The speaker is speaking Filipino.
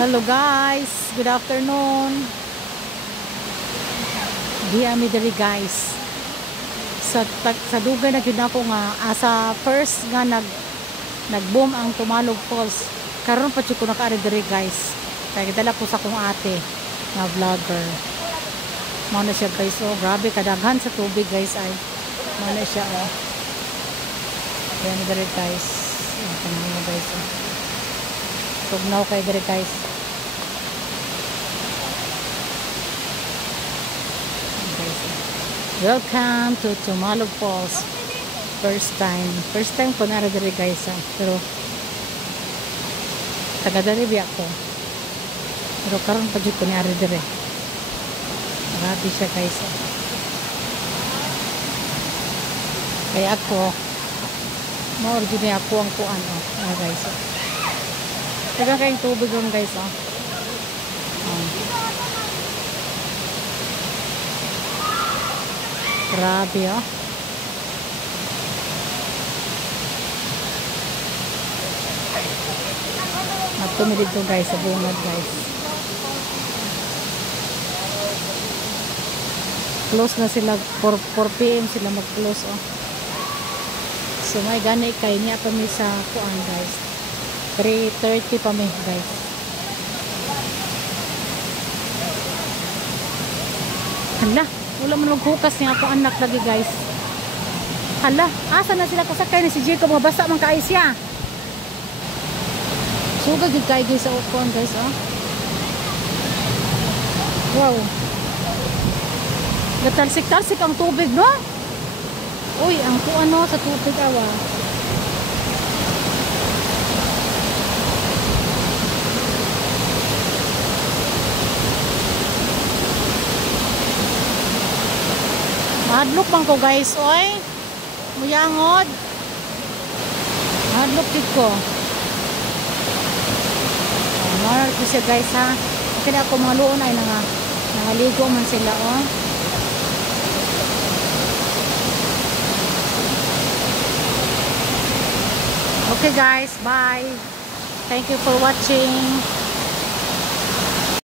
Hello guys, good afternoon. Diya mi diri guys. Sa dugay na gyud nako nga sa first nga nag-boom ang Tumalog Falls. Karon pa jud ko nakaari diri guys. Kaya dala ko sa kong ate nga vlogger. Mao na siya guys, oh grabe kadaghan sa tubig guys ay. Mao na siya oh. Yan diri guys. Ito na guys. Oh. Tugnaw kay diri guys. Welcome to Tumalog Falls. First time ko na diri guys pero taga diri biya ko. Pero karon pa jud ko ni ari diri. Grabe siya guys. Kaya ako mo jud ni ako ang kuan guys. Taga kay tubig ron guys Grabe Natumi dito guys sa bungad guys. Close na sila 4 PM sila mag-close So may gani kay niya pa mi sa kuan guys. 3:30 pa mi guys. Hala, wala man maghukas niya ako anak lagi guys. Hala, asa na sila kasakay ni si Jiko mabasa man kaay siya. Suga gid kay guys sa ukon guys Wow. Gatalsik-talsik ang tubig no? Uy, ang kuan sa tubig Mahadlok bang ko guys, oy. Muyangod. Mahadlok gid ko. Mahal ko siya guys Okay na ako mga luon ay nangaligo man sila Okay guys, bye. Thank you for watching.